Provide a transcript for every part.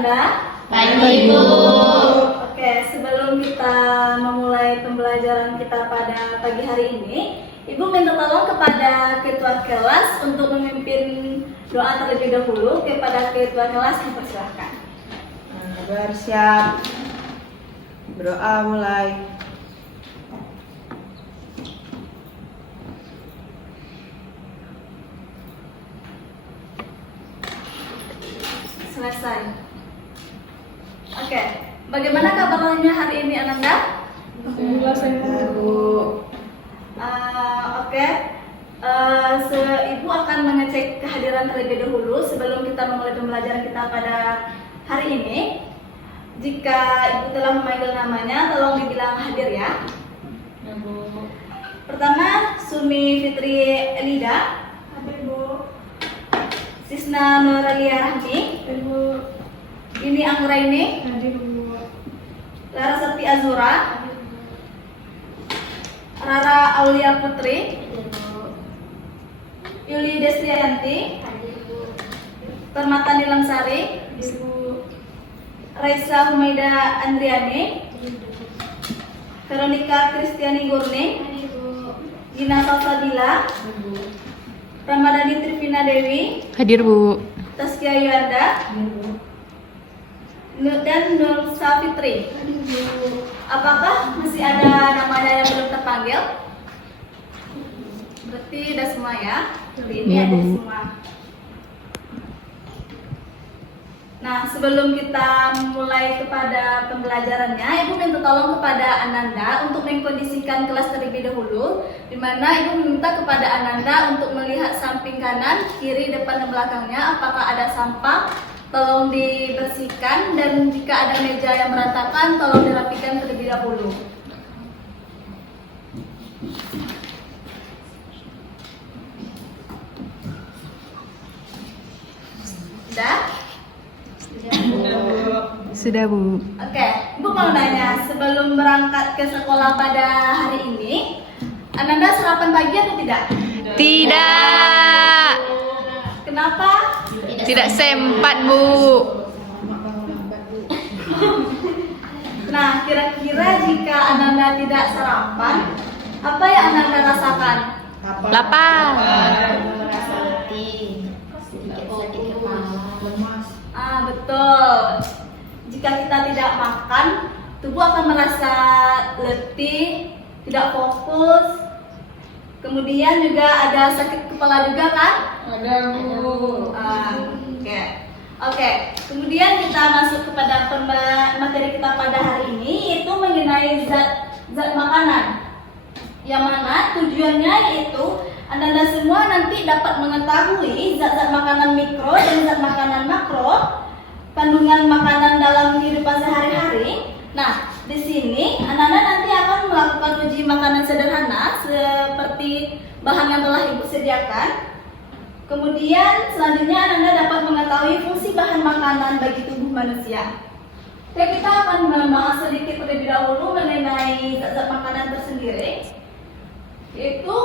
Ananda? Baik, Ibu. Oke, sebelum kita memulai pembelajaran kita pada pagi hari ini, Ibu minta tolong kepada ketua kelas untuk memimpin doa terlebih dahulu. Kepada ketua kelas dipersilahkan. Bersiap. Berdoa mulai. Selesai. Oke, bagaimana kabarnya hari ini Ananda? Alhamdulillah sehat, Bu. Oke, Ibu akan mengecek kehadiran terlebih dahulu sebelum kita memulai pembelajaran kita pada hari ini. Jika Ibu telah memanggil namanya, tolong dibilang hadir ya. Pertama, Sumi Fitri Elida. Hadir, Bu. Sisna Nuralia Rahmi. Hadir, Bu. Ini Anggraini. Hadir, Bu. Larasati Azura. Rara Aulia Putri. Yuli Destrianti. Permata Nilamsari. Raisa Humaida Andriani. Veronica Kristiani Gurni. Gina Salsabila. Ramadhani Trivina Dewi. Hadir, Bu. Taskia Yuanda. Dan Nur Safitri. Apakah masih ada namanya yang belum terpanggil? Berarti udah semua ya. Hari ini Iya, ada Bu. semua. Nah, sebelum kita mulai kepada pembelajarannya, Ibu minta tolong kepada Ananda untuk mengkondisikan kelas terlebih dahulu, di mana Ibu minta kepada Ananda untuk melihat samping kanan, kiri, depan, dan belakangnya apakah ada sampah, tolong dibersihkan, dan jika ada meja yang berantakan, tolong dirapikan terlebih dahulu. Sudah? Sudah, Bu. Oke, Ibu mau nanya, sebelum berangkat ke sekolah pada hari ini, Ananda sarapan pagi atau tidak? Tidak. Kenapa? Tidak sempat, Bu. Nah, kira-kira jika Ananda tidak sarapan, apa yang Ananda rasakan? Lapar. Betul. Jika kita tidak makan, tubuh akan merasa letih, tidak fokus. Kemudian juga ada sakit kepala juga kan? Ada, Bu. Oke. Kemudian kita masuk kepada materi kita pada hari ini, yaitu mengenai zat makanan. Yang mana tujuannya yaitu Anda semua nanti dapat mengetahui zat-zat makanan mikro dan zat makanan makro, kandungan makanan dalam kehidupan sehari-hari. Nah, di sini Anda nanti akan melakukan uji makanan sederhana seperti bahan yang telah Ibu sediakan. Kemudian selanjutnya Anda dapat mengetahui fungsi bahan makanan bagi tubuh manusia. Oke, kita akan membahas sedikit terlebih dahulu mengenai zat-zat makanan tersendiri, yaitu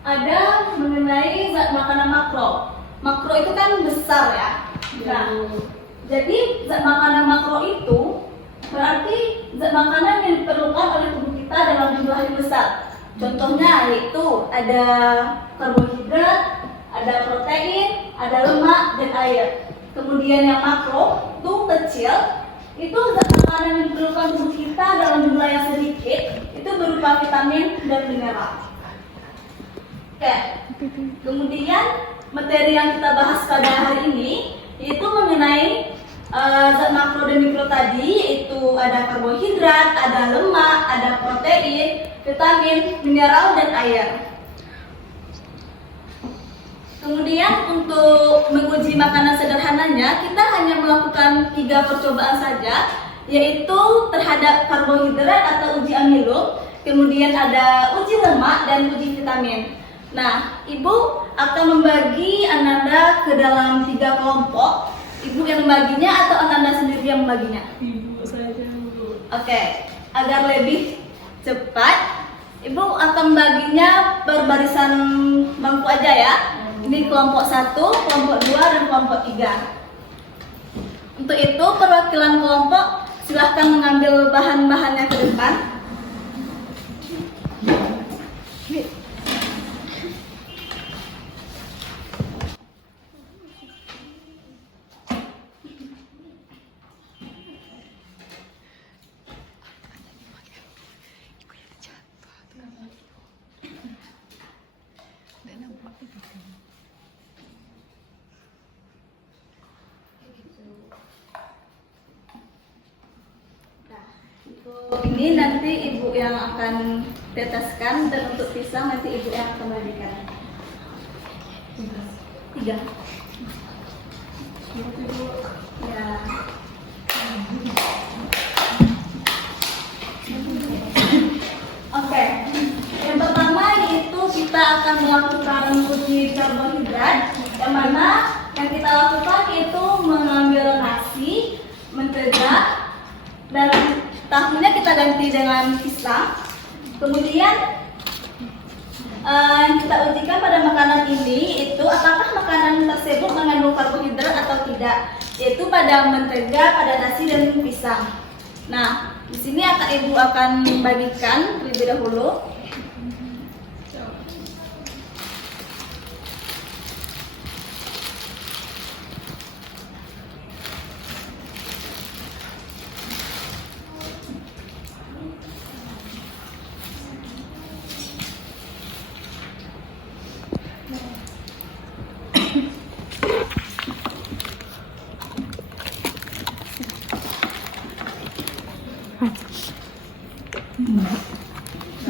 ada mengenai zat makanan makro. Makro itu kan besar ya. Nah, jadi zat makanan makro itu berarti zat makanan yang diperlukan oleh tubuh kita dalam jumlah yang besar. Contohnya yaitu ada karbohidrat, ada protein, ada lemak, dan air. Kemudian yang makro itu kecil, itu zat makanan yang diperlukan tubuh kita dalam jumlah yang sedikit, itu berupa vitamin dan mineral. Oke, kemudian materi yang kita bahas pada hari ini yaitu mengenai zat makro dan mikro tadi, yaitu ada karbohidrat, ada lemak, ada protein, vitamin, mineral, dan air. Kemudian untuk menguji makanan sederhananya, kita hanya melakukan 3 percobaan saja, yaitu terhadap karbohidrat atau uji amilo, kemudian ada uji lemak dan uji vitamin. Nah, Ibu akan membagi Ananda ke dalam 3 kelompok. Ibu yang membaginya atau Ananda sendiri yang membaginya? Ibu saja, Bu. Oke, agar lebih cepat, Ibu akan membaginya berbarisan bangku aja ya. Ini kelompok 1, kelompok 2, dan kelompok 3. Untuk itu perwakilan kelompok silahkan mengambil bahan-bahannya ke depan. Ini nanti ibu yang akan teteskan, dan untuk pisang nanti ibu yang akan bagikan. 3. Ya. Oke. Yang pertama yaitu kita akan melakukan uji karbohidrat, yang mana yang kita lakukan itu mengambil nasi, mentega, dan tahunya kita ganti dengan pisang. Kemudian yang kita ujikan pada makanan ini itu apakah makanan tersebut mengandung karbohidrat atau tidak, yaitu pada mentega, pada nasi, dan pisang. Nah, di sini ibu akan bagikan terlebih dahulu.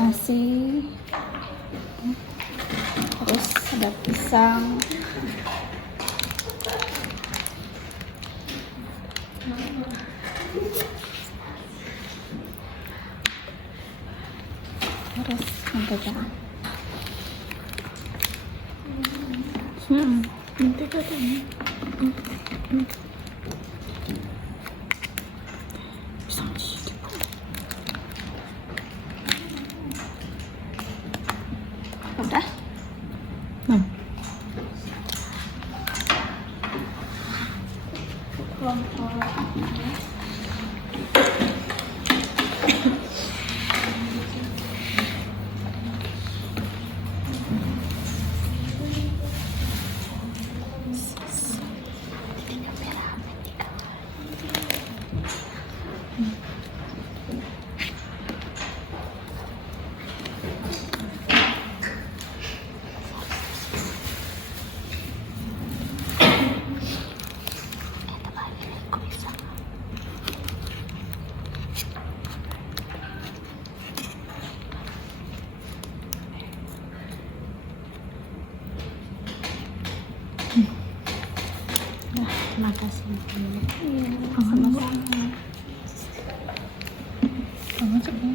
Nasi, terus ada pisang, terus mentega. Mentega tuh. Udah? Terima kasih. Sama-sama.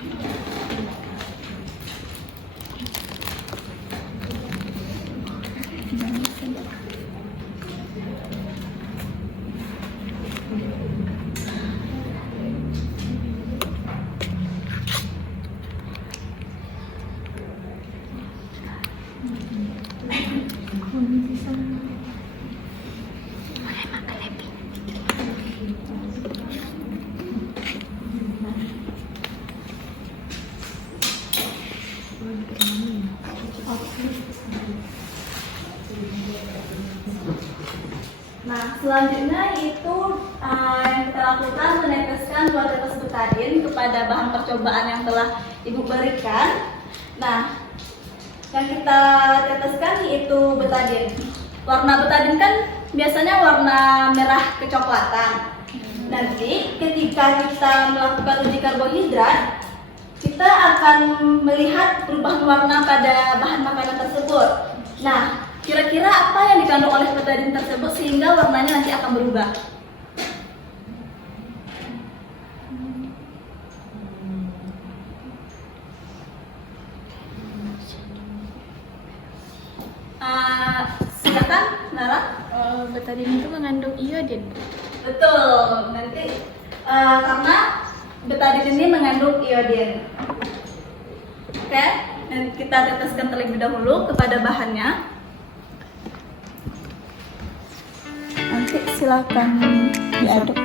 Nah, selanjutnya itu yang kita lakukan meneteskan 2 tetes betadin kepada bahan percobaan yang telah ibu berikan. Nah, yang kita teteskan yaitu betadin. Warna betadin kan biasanya warna merah kecoklatan. Nanti ketika kita melakukan uji karbohidrat, kita akan melihat perubahan warna pada bahan makanan tersebut. Nah, kira-kira apa yang dikandung oleh betadin tersebut sehingga warnanya nanti akan berubah? Silakan, Nara. Betadin itu mengandung iodin. Betul. Nanti karena betadin ini mengandung iodin. Oke, dan kita teteskan terlebih dahulu kepada bahannya. Nanti silakan diaduk.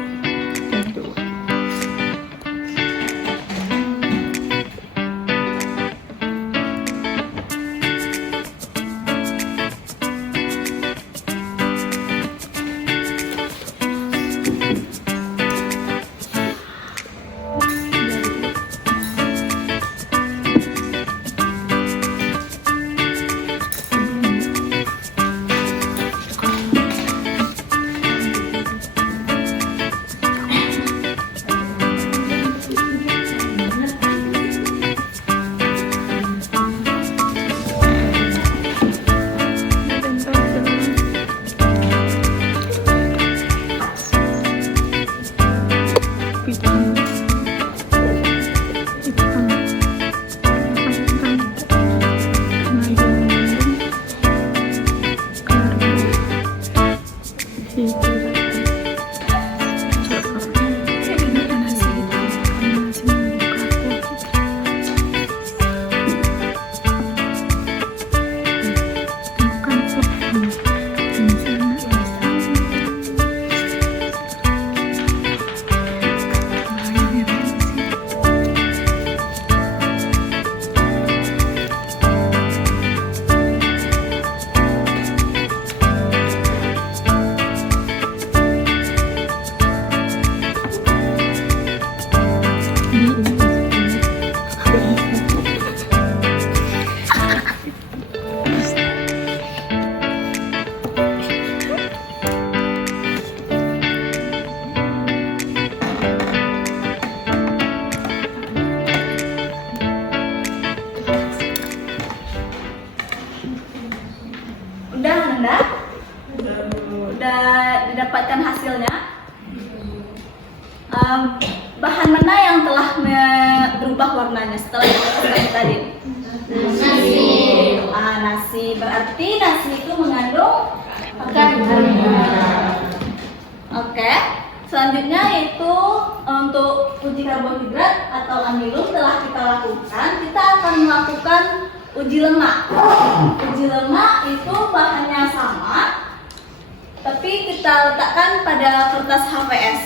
Udah Nanda? Udah didapatkan hasilnya? Bahan mana yang telah berubah warnanya setelah diproses tadi? Nasi. Nasi. Berarti nasi itu mengandung karbonhidrat. Oke. Selanjutnya yaitu untuk uji karbohidrat atau amilum telah kita lakukan. Kita akan melakukan uji lemak. Uji lemak itu bahannya sama, tapi kita letakkan pada kertas HVS.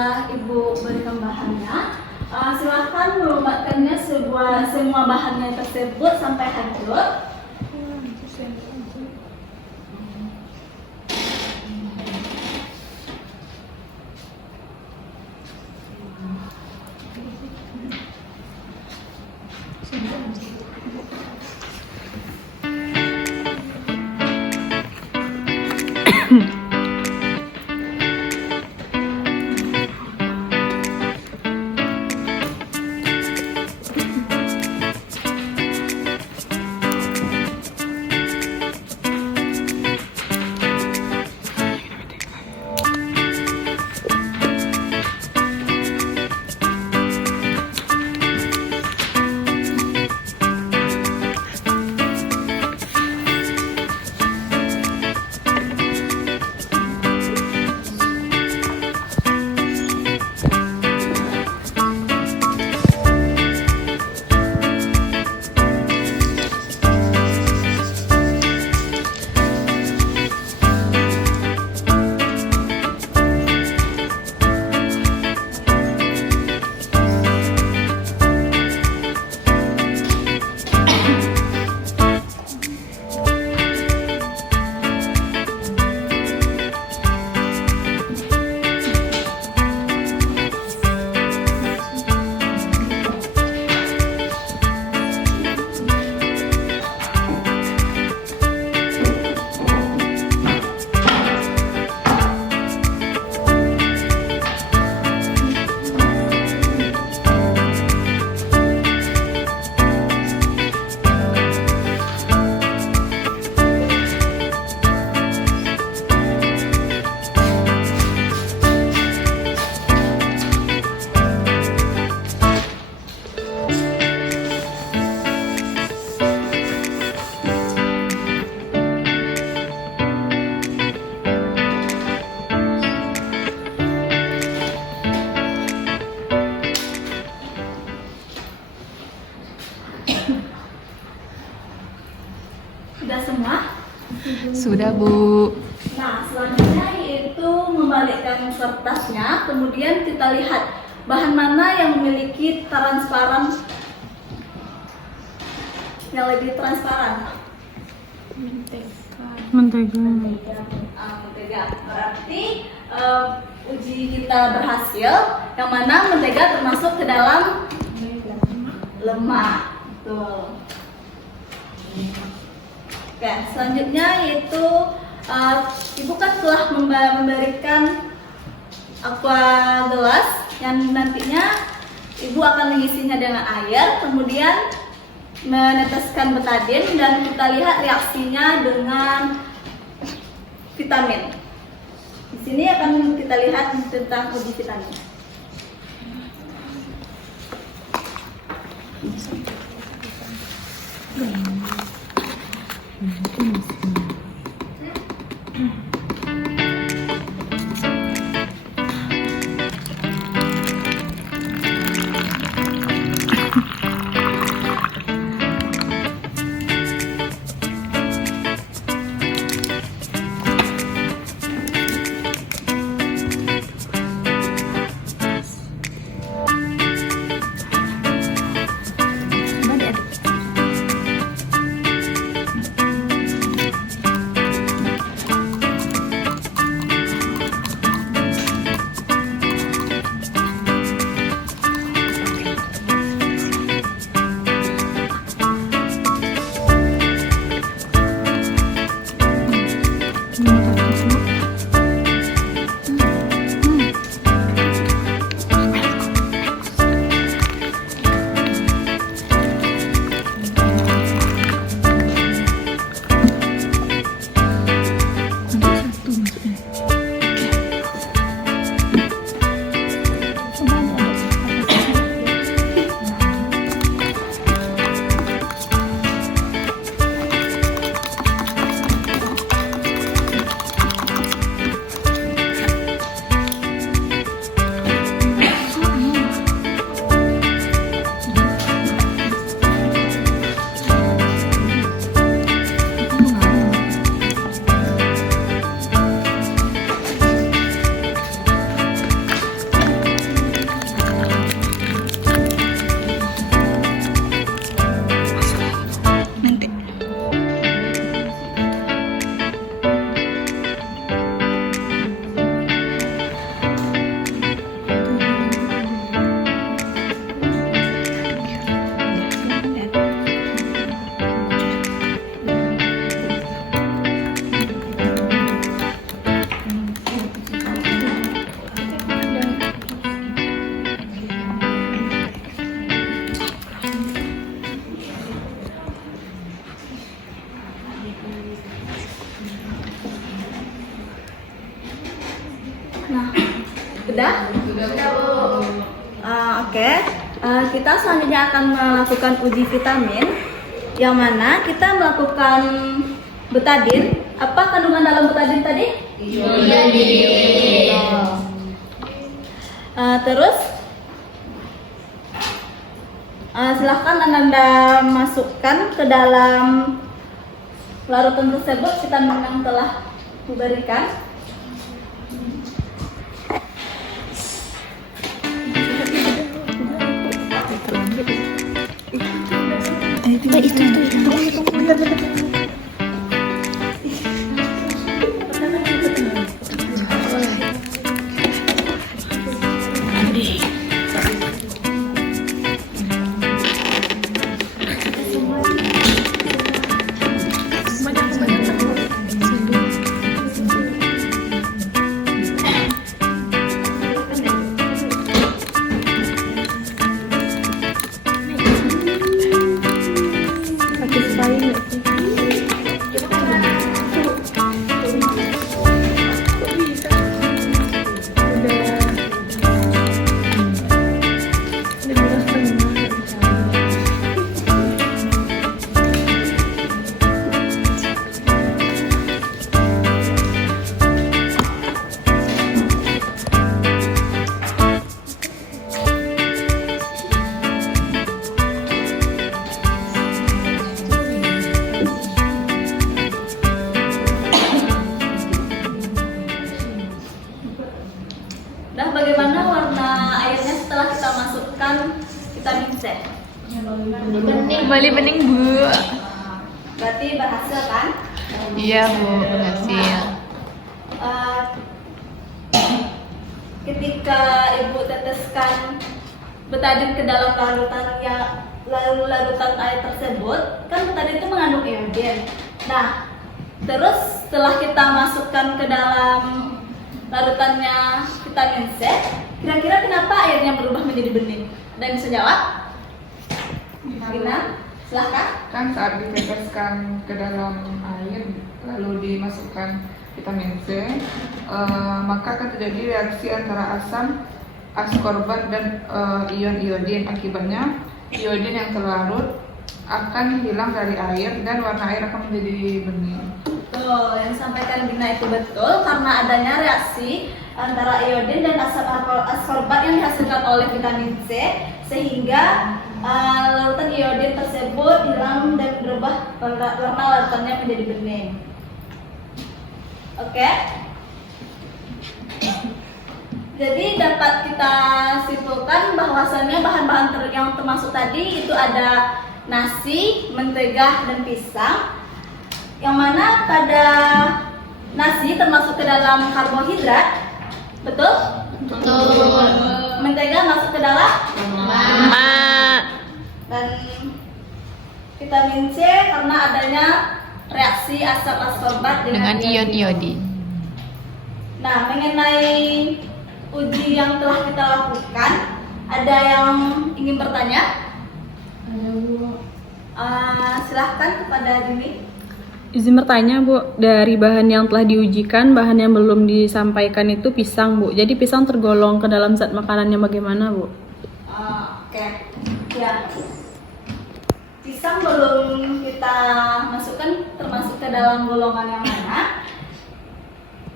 setelah Ibu berikan bahannya, silahkan melumatkannya semua bahannya tersebut sampai hancur. Sudah semua? Sudah, Bu. Nah, selanjutnya yaitu membalikkan kertasnya, kemudian kita lihat bahan mana yang memiliki transparan, yang lebih transparan. Mentega. Mentega. Berarti uji kita berhasil. Yang mana mentega termasuk ke dalam lemak. Betul. Oke, selanjutnya yaitu Ibu kan telah memberikan aqua gelas yang nantinya Ibu akan mengisinya dengan air, kemudian meneteskan betadin dan kita lihat reaksinya dengan vitamin. Di sini akan kita lihat tentang uji vitamin. Oke. Kita selanjutnya akan melakukan uji vitamin, yang mana kita melakukan betadin. Apa kandungan dalam betadin tadi? Iodin. Terus silahkan Anda masukkan ke dalam larutan tersebut vitamin yang telah diberikan. Nah, bagaimana warna airnya setelah kita masukkan vitamin C? Kembali bening Bu. Berarti berhasil kan? Iya Bu, berhasil. Ketika Ibu teteskan betadin ke dalam larutan air tersebut, kan betadin itu mengandung iodin. Nah, terus setelah kita masukkan ke dalam larutannya vitamin C, kira-kira kenapa airnya berubah menjadi bening? Ada yang bisa jawab? Gina, silahkan. Kan saat diteteskan ke dalam air lalu dimasukkan vitamin C, maka akan terjadi reaksi antara asam askorbat dan ion iodin. Akibatnya iodin yang terlarut akan hilang dari air dan warna air akan menjadi bening. Betul, yang disampaikan Gina itu betul, karena adanya reaksi antara iodin dan asam askorbat yang dihasilkan oleh vitamin C, sehingga larutan iodin tersebut hilang dan berubah warna larutannya menjadi bening. Oke. Jadi dapat kita simpulkan bahwasannya bahan-bahan yang termasuk tadi itu ada nasi, mentega, dan pisang. Yang mana pada nasi termasuk ke dalam karbohidrat, betul? Betul. Mentega masuk ke dalam Ma. dan vitamin C karena adanya reaksi asam askorbat Dengan ion iodin. Nah, mengenai uji yang telah kita lakukan, ada yang ingin bertanya? Silahkan kepada Jimmy. Izin bertanya Bu, dari bahan yang telah diujikan, bahan yang belum disampaikan itu pisang Bu. Jadi pisang tergolong ke dalam zat makanannya bagaimana Bu? Oke, ya. Pisang belum kita masukkan termasuk ke dalam golongan yang mana?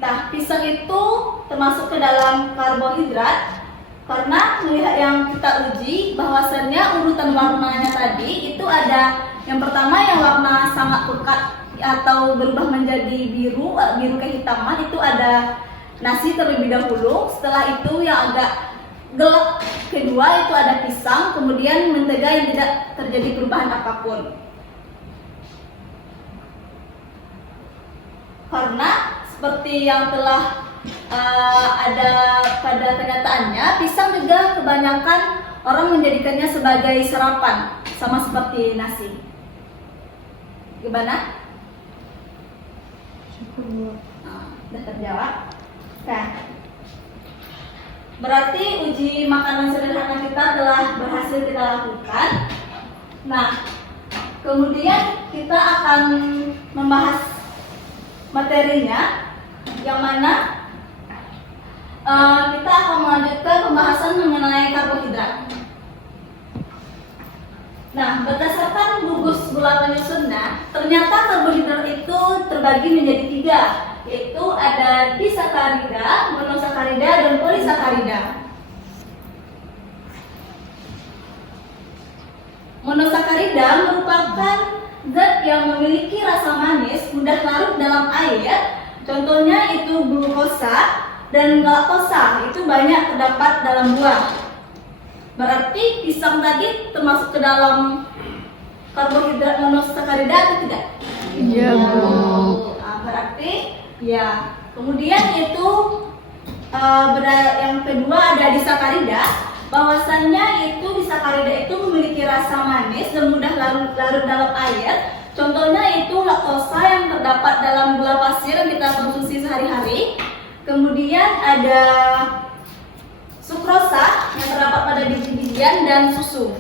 Nah, pisang itu termasuk ke dalam karbohidrat karena melihat yang kita uji bahwasannya urutan warnanya tadi itu ada yang pertama yang warna sangat pekat atau berubah menjadi biru kehitaman itu ada nasi terlebih dahulu. Setelah itu yang agak gelap kedua itu ada pisang, kemudian mentega yang tidak terjadi perubahan apapun. Karena seperti yang telah ada pada kenyataannya, pisang juga kebanyakan orang menjadikannya sebagai sarapan, sama seperti nasi. Gimana? Sudah terjawab. Nah, berarti uji makanan sederhana kita telah berhasil kita lakukan. Nah, kemudian kita akan membahas materinya, yang mana kita akan melanjutkan pembahasan mengenai karbohidrat. Nah, berdasarkan gugus gula penyusunnya, ternyata karbohidrat itu terbagi menjadi 3, yaitu ada disakarida, monosakarida, dan polisakarida. Monosakarida merupakan zat yang memiliki rasa manis, mudah larut dalam air. Contohnya itu glukosa dan laktosa, itu banyak terdapat dalam buah. Berarti pisang tadi termasuk ke dalam karbohidrat monosakarida atau tidak? Iya, Bu. Nah, berarti ya. Kemudian itu yang kedua ada disakarida. Bahwasannya itu disakarida itu memiliki rasa manis dan mudah larut dalam air. Contohnya itu laktosa yang terdapat dalam gula pasir yang kita konsumsi sehari-hari. Kemudian ada sukrosa yang terdapat pada biji-bijian dan susu.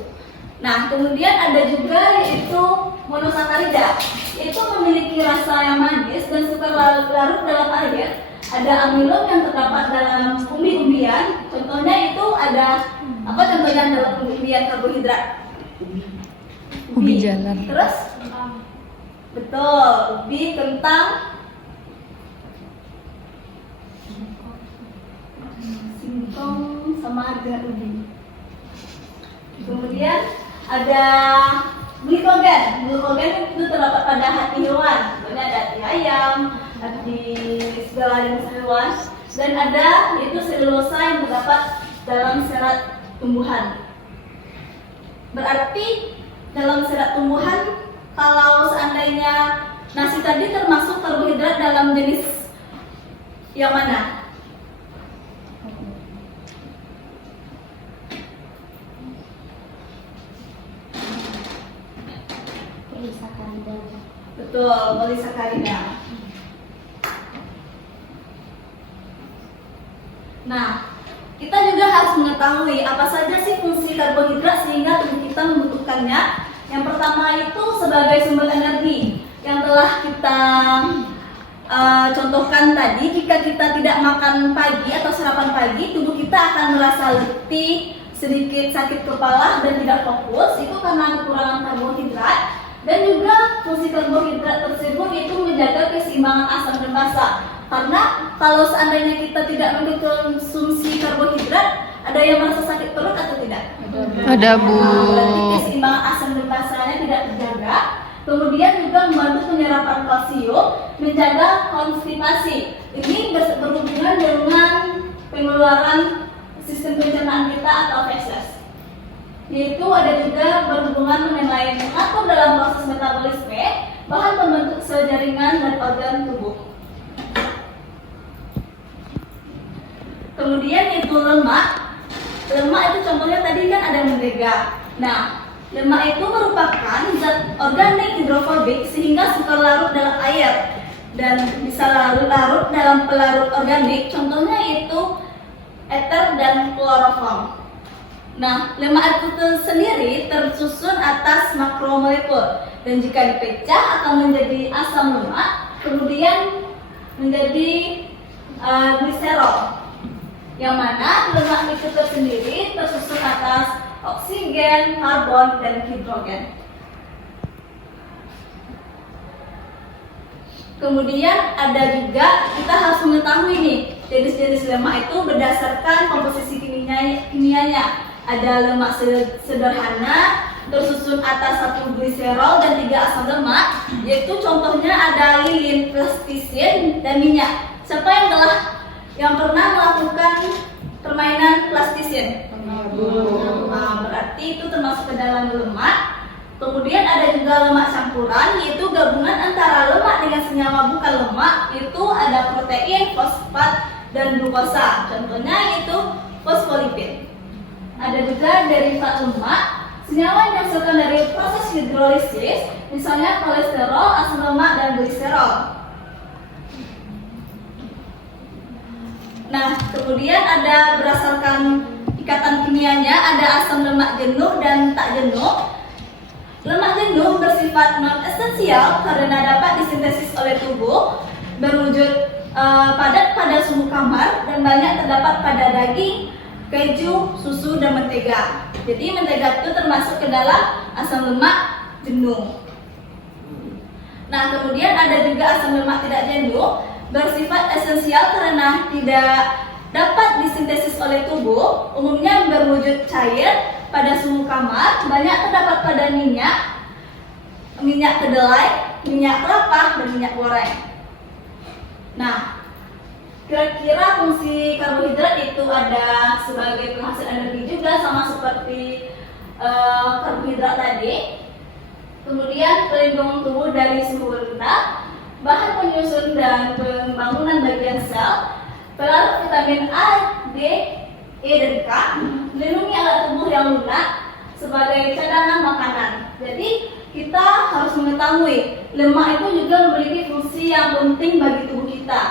Nah, kemudian ada juga yaitu monosakarida. Itu memiliki rasa yang manis dan suka larut dalam air. Ada amilum yang terdapat dalam umbi-umbian. Contohnya itu ada apa contohnya dalam umbi-umbian karbohidrat? Ubi jalar. Terus? Betul, ubi, kentang, singkong, sama ada ubi. Kemudian ada glikogen. Glikogen itu terdapat pada hati hewan. Contohnya ada hati ayam, hati segala jenis hewan. Dan ada yaitu selulosa yang terdapat dalam serat tumbuhan. Berarti dalam serat tumbuhan, kalau seandainya nasi tadi termasuk karbohidrat dalam jenis yang mana? Polisakarida. Betul, polisakarida. Nah, kita juga harus mengetahui apa saja sih fungsi karbohidrat sehingga tubuh kita membutuhkannya. Yang pertama itu sebagai sumber energi yang telah kita contohkan tadi. Jika kita tidak makan pagi atau sarapan pagi, tubuh kita akan merasa letih, sedikit sakit kepala dan tidak fokus. Itu karena kekurangan karbohidrat. Dan juga fungsi karbohidrat tersebut itu menjaga keseimbangan asam dan basa. Karena kalau seandainya kita tidak mengkonsumsi karbohidrat, ada yang merasa sakit perut atau tidak? Ada, Bu. Berarti keseimbangan asam dan basanya tidak terjaga. Kemudian juga membantu penyerapan kalsium, menjaga konstipasi. Ini berhubungan dengan pengeluaran sistem pencernaan kita atau feses. Yaitu ada juga berhubungan mengenai mengatur dalam proses metabolisme bahan pembentuk sel jaringan dan organ tubuh. Kemudian itu lemak. Lemak itu contohnya tadi kan ada mentega. Nah, lemak itu merupakan zat organik hidrofobik sehingga suka larut dalam air dan bisa larut dalam pelarut organik. Contohnya itu ether dan kloroform. Nah, lemak itu sendiri tersusun atas makromolekul dan jika dipecah akan menjadi asam lemak, kemudian menjadi gliserol. Yang mana lemak itu sendiri tersusun atas oksigen, karbon, dan hidrogen. Kemudian ada juga kita harus mengetahui nih jenis-jenis lemak itu berdasarkan komposisi kimianya. Ada lemak sederhana tersusun atas 1 gliserol dan 3 asam lemak, yaitu contohnya ada lilin, plastisin, dan minyak. Siapa yang pernah melakukan permainan plastisin? Nah, berarti itu termasuk ke dalam lemak. Kemudian ada juga lemak campuran, yaitu gabungan antara lemak dengan senyawa bukan lemak. Itu ada protein, fosfat, dan glukosa. Contohnya itu fosfolipid. Ada juga derivat lemak, senyawa yang dihasilkan dari proses hidrolisis, misalnya kolesterol, asam lemak, dan gliserol. Nah, kemudian ada berdasarkan ikatan kimianya, ada asam lemak jenuh dan tak jenuh. Lemak jenuh bersifat non-esensial karena dapat disintesis oleh tubuh, berwujud padat pada sumbu kamar dan banyak terdapat pada daging, keju, susu, dan mentega. Jadi mentega itu termasuk ke dalam asam lemak jenuh. Nah, kemudian ada juga asam lemak tidak jenuh bersifat esensial karena tidak dapat disintesis oleh tubuh, umumnya berwujud cair pada sumbu kamar, banyak terdapat pada minyak kedelai, minyak kelapa, dan minyak goreng. Nah, kira-kira fungsi karbohidrat itu ada sebagai penghasil energi juga sama seperti karbohidrat tadi. Kemudian pelindung tubuh dari suhu rendah, bahan penyusun dan pembangunan bagian sel, pelarut vitamin A, D, E, dan K, melindungi alat tubuh yang lunak sebagai cadangan makanan. Jadi kita harus mengetahui lemak itu juga memiliki fungsi yang penting bagi tubuh kita.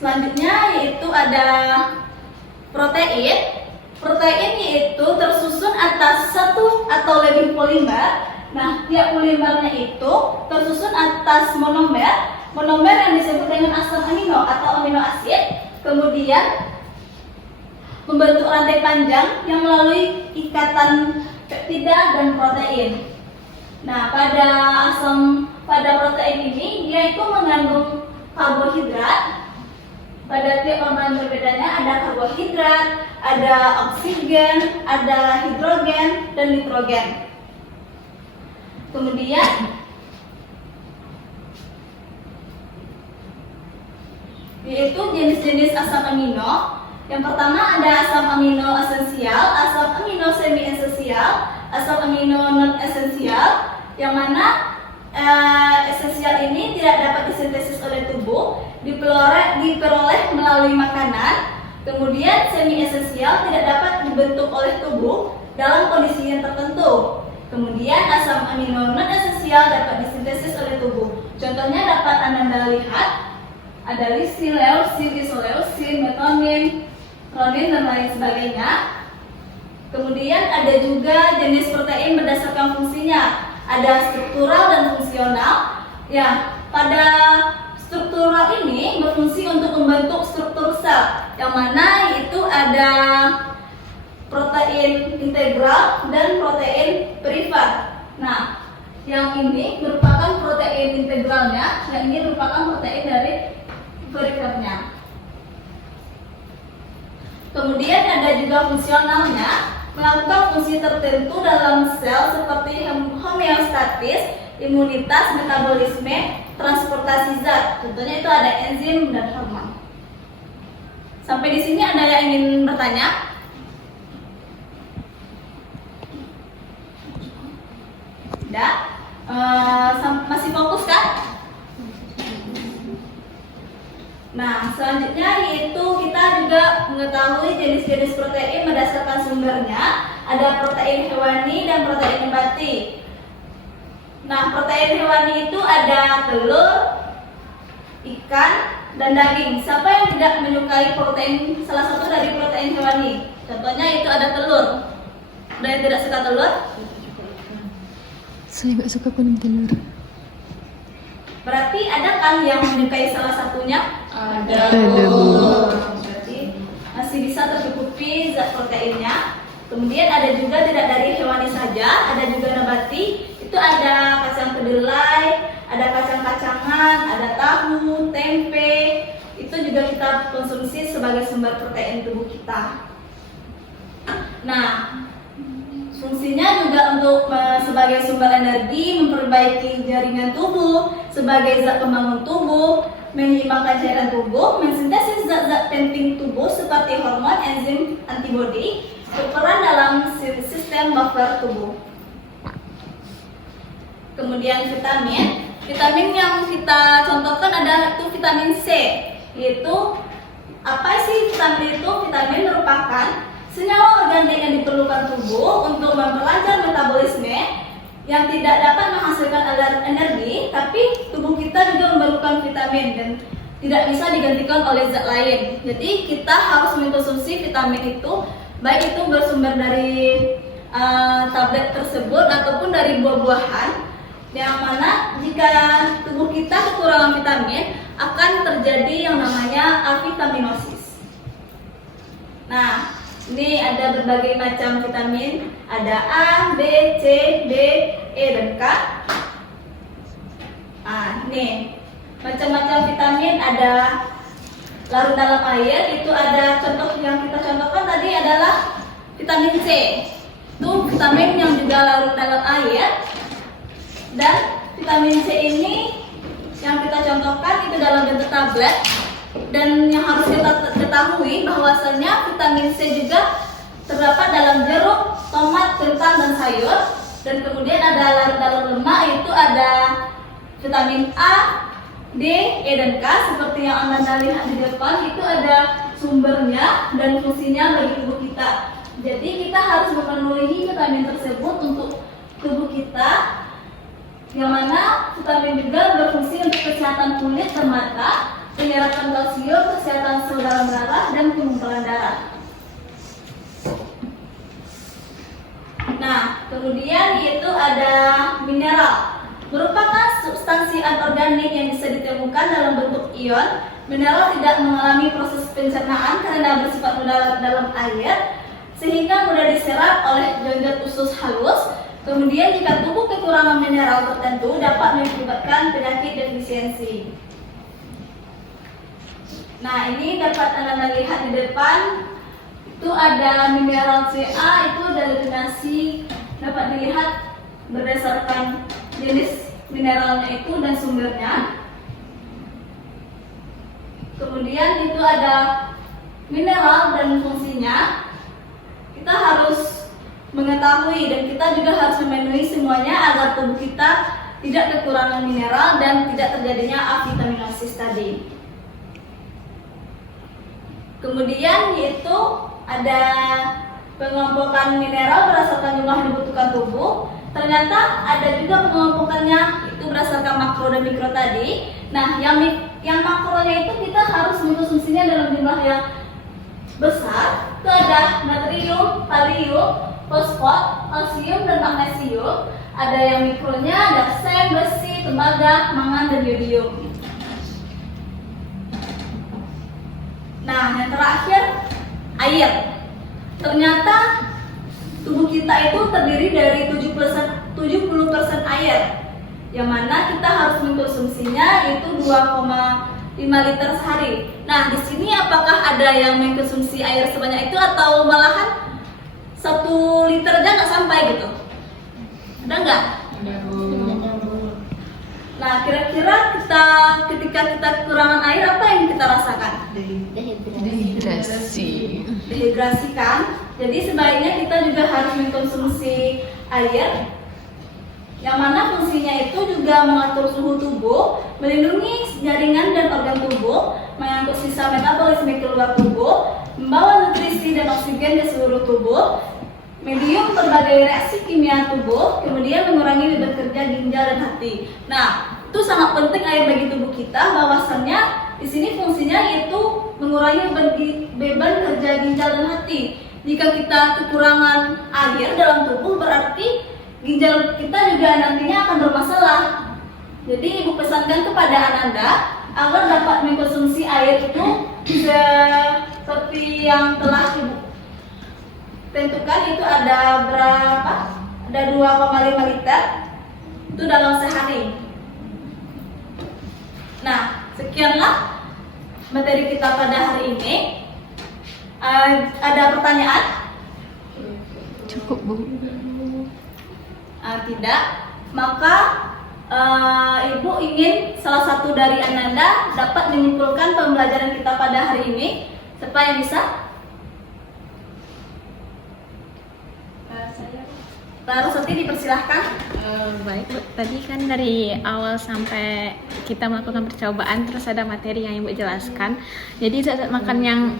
Selanjutnya yaitu ada protein. Protein yaitu tersusun atas satu atau lebih polimer. Nah, tiap polimernya itu tersusun atas monomer. Monomer yang disebut dengan asam amino atau amino asid. Kemudian membentuk rantai panjang yang melalui ikatan peptida dan protein. Nah, pada protein ini dia itu mengandung karbohidrat. Pada tiap organ berbedanya ada karbohidrat, ada oksigen, ada hidrogen, dan nitrogen. Kemudian yaitu jenis-jenis asam amino. Yang pertama ada asam amino esensial, asam amino semi esensial, asam amino non esensial, yang mana esensial ini tidak dapat disintesis oleh tubuh, diperoleh melalui makanan. Kemudian semi esensial tidak dapat dibentuk oleh tubuh dalam kondisi yang tertentu. Kemudian asam amino non esensial dapat disintesis oleh tubuh. Contohnya dapat Anda lihat ada lisin, leusin, isoleusin, metonin, protein, dan lain sebagainya. Kemudian ada juga jenis protein berdasarkan fungsinya. Ada struktural dan fungsional. Ya, pada struktural ini berfungsi untuk membentuk struktur sel, yang mana itu ada protein integral dan protein perifer. Nah, yang ini merupakan protein integralnya, yang ini merupakan protein dari perifernya. Kemudian ada juga fungsionalnya, melakukan fungsi tertentu dalam sel seperti homeostatis, imunitas, metabolisme, transportasi zat. Contohnya itu ada enzim dan hormon. Sampai di sini ada yang ingin bertanya? Tidak? Masih fokus kan? Nah, selanjutnya yaitu kita juga mengetahui jenis-jenis protein berdasarkan sumbernya. Ada protein hewani dan protein nabati. Nah, protein hewani itu ada telur, ikan, dan daging. Siapa yang tidak menyukai protein, salah satu dari protein hewani? Contohnya itu ada telur. Ada yang tidak suka telur? Saya nggak suka kuning telur. Berarti ada kan yang menyukai salah satunya? Ada, Bu. Berarti masih bisa tercukupi zat proteinnya. Kemudian ada juga tidak dari hewani saja, ada juga nabati. Itu ada kacang kedelai, ada kacang-kacangan, ada tahu, tempe. Itu juga kita konsumsi sebagai sumber protein tubuh kita. Nah, fungsinya juga untuk sebagai sumber energi, memperbaiki jaringan tubuh, sebagai zat pembangun tubuh, menyeimbangkan cairan tubuh, mensintesis zat-zat penting tubuh seperti hormon, enzim, antibodi, berperan dalam sistem buffer tubuh. Kemudian vitamin yang kita contohkan adalah itu vitamin C, yaitu apa sih vitamin itu? Vitamin merupakan senyawa organik yang diperlukan tubuh untuk memperlancar metabolisme yang tidak dapat menghasilkan energi, tapi tubuh kita juga memerlukan vitamin dan tidak bisa digantikan oleh zat lain. Jadi kita harus mengkonsumsi vitamin itu, baik itu bersumber dari tablet tersebut ataupun dari buah-buahan. Yang mana jika tubuh kita kekurangan vitamin akan terjadi yang namanya avitaminosis. Nah, ini ada berbagai macam vitamin, ada A, B, C, D, E, dan K. Nah, ini macam-macam vitamin ada larut dalam air, itu ada contoh yang kita contohkan tadi adalah vitamin C. Itu vitamin yang juga larut dalam air. Dan vitamin C ini yang kita contohkan itu dalam bentuk tablet. Dan yang harus kita ketahui bahwasanya vitamin C juga terdapat dalam jeruk, tomat, kentang, dan sayur. Dan kemudian ada larut dalam lemak, itu ada vitamin A, D, E, dan K. Seperti yang Anda lihat di depan, itu ada sumbernya dan fungsinya bagi tubuh kita. Jadi kita harus memenuhi vitamin tersebut untuk tubuh kita, yang mana vitamin juga berfungsi untuk kesehatan kulit dan mata, penyerapan kalsium, kesehatan sel dalam darah, dan pengumpulan darah. Nah, kemudian itu ada mineral, merupakan substansi anorganik yang bisa ditemukan dalam bentuk ion. Mineral tidak mengalami proses pencernaan karena bersifat mudah dalam air, sehingga mudah diserap oleh genjot usus halus. Kemudian jika tubuh kekurangan mineral tertentu dapat mengakibatkan penyakit defisiensi. Nah, ini dapat Anda lihat di depan. Itu ada mineral Ca, itu denominasi dapat dilihat berdasarkan jenis mineralnya itu dan sumbernya. Kemudian itu ada mineral dan fungsinya. Kita harus mengetahui dan kita juga harus memenuhi semuanya agar tubuh kita tidak kekurangan mineral dan tidak terjadinya avitaminosis tadi. Kemudian yaitu ada pengelompokan mineral berdasarkan jumlah yang dibutuhkan tubuh. Ternyata ada juga pengelompokannya itu berdasarkan makro dan mikro tadi. Nah, yang makronya itu kita harus mengkonsumsinya dalam jumlah yang besar. Itu ada natrium, kalium, fosfor, kalsium, dan magnesium. Ada yang mikronya ada seng, besi, tembaga, mangan, dan yodium. Nah, yang terakhir air. Ternyata tubuh kita itu terdiri dari 70% air, yang mana kita harus mengkonsumsinya itu 2,5 liter sehari. Nah, di sini apakah ada yang mengkonsumsi air sebanyak itu atau malahan 1 liter aja nggak sampai gitu? Ada nggak? Nah, kira-kira ketika kita kekurangan air, apa yang kita rasakan? Dehidrasi kan? Jadi sebaiknya kita juga harus mengkonsumsi air, yang mana fungsinya itu juga mengatur suhu tubuh, melindungi jaringan dan organ tubuh, mengangkut sisa metabolisme keluar tubuh, membawa nutrisi dan oksigen ke seluruh tubuh, medium berbagai reaksi kimia tubuh, kemudian mengurangi beban kerja ginjal dan hati. Nah, itu sangat penting air bagi tubuh kita, bahwasannya di sini fungsinya yaitu mengurangi beban kerja ginjal dan hati. Jika kita kekurangan air dalam tubuh, berarti ginjal kita juga nantinya akan bermasalah. Jadi ibu pesankan kepada Ananda agar dapat mengkonsumsi air itu seperti yang telah ibu tentukan, itu ada berapa? Ada 2,5 liter itu dalam sehari. Nah, sekianlah materi kita pada hari ini. Ada pertanyaan? Cukup, Bu. Tidak. Maka Ibu ingin salah satu dari Ananda dapat menyimpulkan pembelajaran kita pada hari ini. Siapa yang bisa? Larasati, dipersilahkan. Baik, Bu. Tadi kan dari awal sampai kita melakukan percobaan terus ada materi yang Ibu jelaskan. Jadi zat-zat makan yang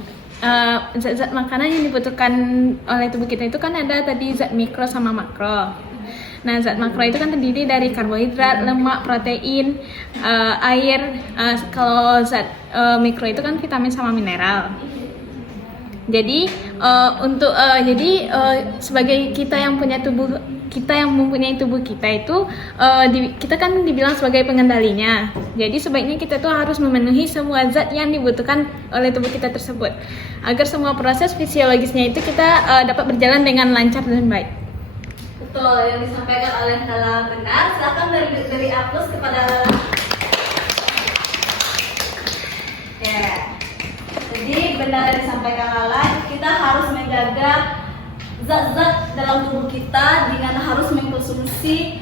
zat-zat makanan yang dibutuhkan oleh tubuh kita itu kan ada tadi zat mikro sama makro. Nah, zat makro itu kan terdiri dari karbohidrat, lemak, protein, air. Kalau zat mikro itu kan vitamin sama mineral. Jadi sebagai kita yang punya tubuh kita yang mempunyai tubuh kita itu kita kan dibilang sebagai pengendalinya. Jadi sebaiknya kita tuh harus memenuhi semua zat yang dibutuhkan oleh tubuh kita tersebut agar semua proses fisiologisnya itu kita dapat berjalan dengan lancar dan baik. Betul, yang disampaikan oleh Lala benar. Silakan dari Apus kepada Lala. Oke. Jadi benar yang disampaikan Lala, kita harus menjaga zat-zat dalam tubuh kita dengan harus mengkonsumsi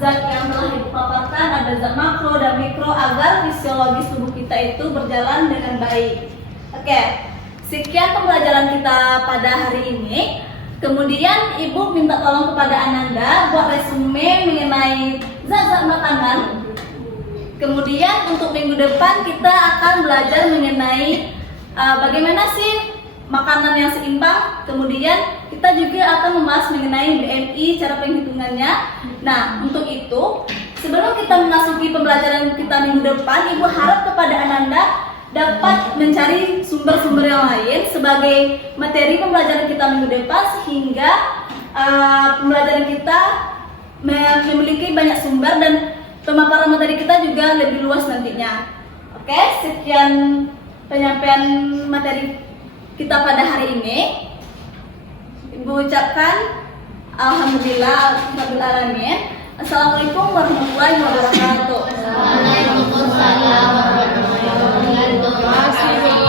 zat yang telah ibu paparkan, ada zat makro dan mikro agar fisiologis tubuh kita itu berjalan dengan baik. Oke, sekian pembelajaran kita pada hari ini. Kemudian ibu minta tolong kepada Ananda buat resume mengenai zat-zat makanan. Kemudian untuk minggu depan kita akan belajar mengenai bagaimana sih makanan yang seimbang. Kemudian kita juga akan membahas mengenai BMI, cara penghitungannya. Nah, untuk itu sebelum kita memasuki pembelajaran kita minggu depan, ibu harap kepada Ananda dapat mencari sumber-sumber yang lain sebagai materi pembelajaran kita minggu depan, sehingga pembelajaran kita memiliki banyak sumber dan pemaparan materi kita juga lebih luas nantinya. Oke, sekian penyampaian materi kita pada hari ini. Ibu ucapkan alhamdulillah rabbil alamin. Assalamualaikum warahmatullahi wabarakatuh. Waalaikumsalam warahmatullahi wabarakatuh.